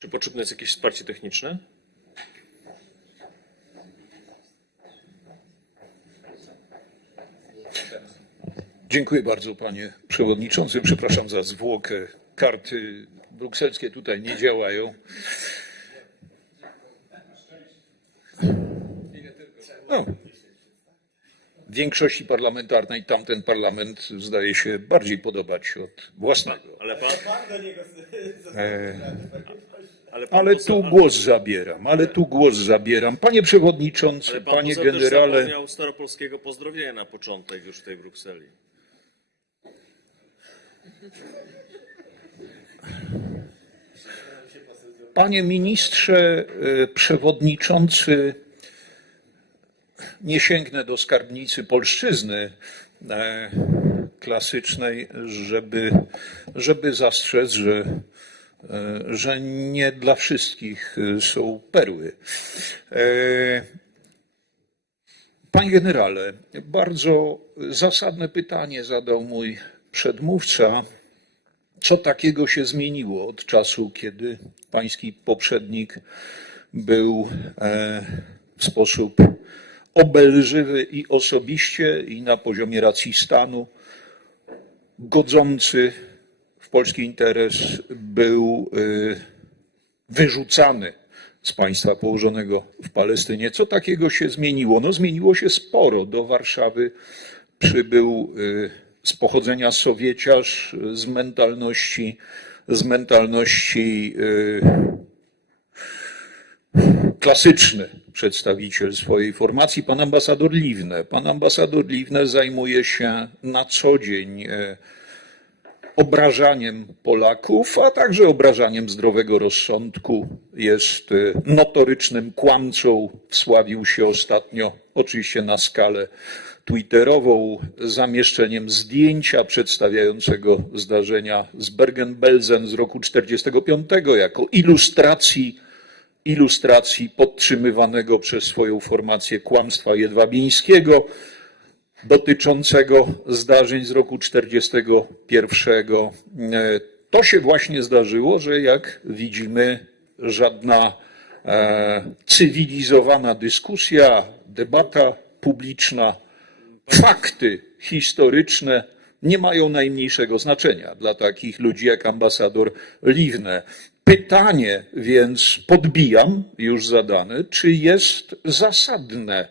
Czy potrzebne jest jakieś wsparcie techniczne? Dziękuję bardzo, panie przewodniczący. Przepraszam za zwłokę. Karty brukselskie tutaj nie działają. No. W większości parlamentarnej tamten parlament zdaje się bardziej podobać od własnego. Ale pan, E, ale ale tu głos zabieram, ale tu głos zabieram. Panie przewodniczący, ale pan panie poseł też generale. zapomniał staropolskiego pozdrowienia na początek już w tej Brukseli. Panie ministrze e, przewodniczący, nie sięgnę do skarbnicy polszczyzny e, klasycznej, żeby, żeby zastrzec, że, że nie dla wszystkich e, są perły. E, Panie generale, bardzo zasadne pytanie zadał mój przedmówca. Co takiego się zmieniło od czasu, kiedy pański poprzednik był e, w sposób obelżywy i osobiście, i na poziomie racji stanu godzący polski interes był e, wyrzucany z państwa położonego w Palestynie. Co takiego się zmieniło? No, zmieniło się sporo. Do Warszawy przybył y, z pochodzenia Sowieciarz, y, z mentalności, z mentalności y, klasyczny przedstawiciel swojej formacji, pan ambasador Liwne. Pan ambasador Liwne zajmuje się na co dzień obrażaniem Polaków, a także obrażaniem zdrowego rozsądku. Jest e, notorycznym kłamcą. Wsławił się ostatnio, oczywiście na skalę twitterową, zamieszczeniem zdjęcia przedstawiającego zdarzenia z Bergen-Belsen z roku 1945 jako ilustracji ilustracji podtrzymywanego przez swoją formację kłamstwa jedwabińskiego dotyczącego zdarzeń z roku 1941. E, To się właśnie zdarzyło, że jak widzimy, żadna e, cywilizowana dyskusja, debata publiczna, fakty historyczne nie mają najmniejszego znaczenia dla takich ludzi jak ambasador Liwne. Pytanie więc podbijam, już zadane, czy jest zasadne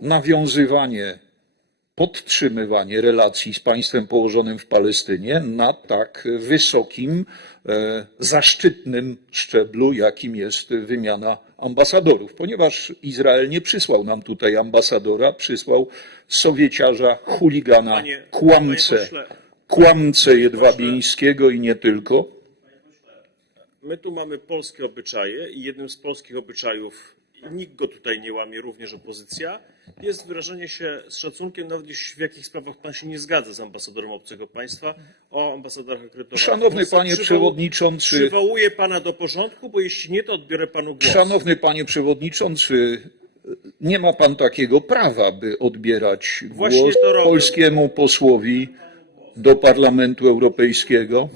nawiązywanie, podtrzymywanie relacji z państwem położonym w Palestynie na tak wysokim, e, zaszczytnym szczeblu, jakim jest wymiana ambasadorów, ponieważ Izrael nie przysłał nam tutaj ambasadora, przysłał sowieciarza, chuligana, Panie- kłamcę, panie pośle. kłamcę jedwabińskiego i nie tylko. My tu mamy polskie obyczaje i jednym z polskich obyczajów, nikt go tutaj nie łamie, również opozycja, jest wyrażenie się z szacunkiem, nawet jeśli w jakich sprawach pan się nie zgadza z ambasadorem obcego państwa, o ambasadorach akredytowanych. Szanowny Polsce. panie Przywoł- przewodniczący, Przywołuję pana do porządku, bo jeśli nie, to odbiorę panu głos. szanowny panie przewodniczący, nie ma pan takiego prawa, by odbierać Właśnie głos to robię. polskiemu posłowi do Parlamentu Europejskiego.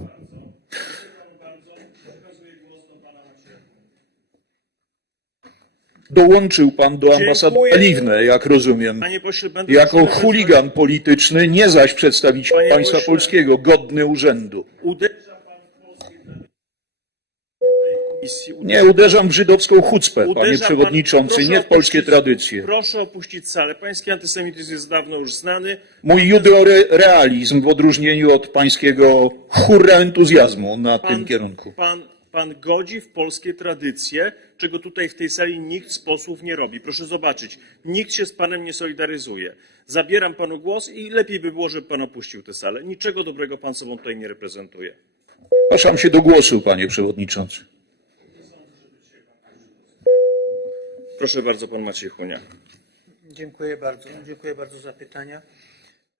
Dołączył pan do ambasadora Dziękuję. Jak rozumiem. Panie pośle, będę Jako chuligan polityczny, nie zaś przedstawiciel Panie państwa pośle. polskiego, godny urzędu. Uderza pan w polskie tradycje. Nie, uderzam w żydowską chucpę, panie Uderza pan- przewodniczący, proszę nie w polskie opuścić- tradycje. Proszę opuścić salę. Pański antysemityzm jest dawno już znany. Mój judeorealizm w odróżnieniu od pańskiego hurra entuzjazmu na tym kierunku. Pan, pan godzi w polskie tradycje, czego tutaj w tej sali nikt z posłów nie robi. Proszę zobaczyć, nikt się z panem nie solidaryzuje. Zabieram panu głos i lepiej by było, żeby pan opuścił tę salę. Niczego dobrego pan sobą tutaj nie reprezentuje. Zgłaszam się do głosu, panie przewodniczący. Proszę bardzo, pan Maciej Chunia. Dziękuję bardzo. Dziękuję bardzo za pytania.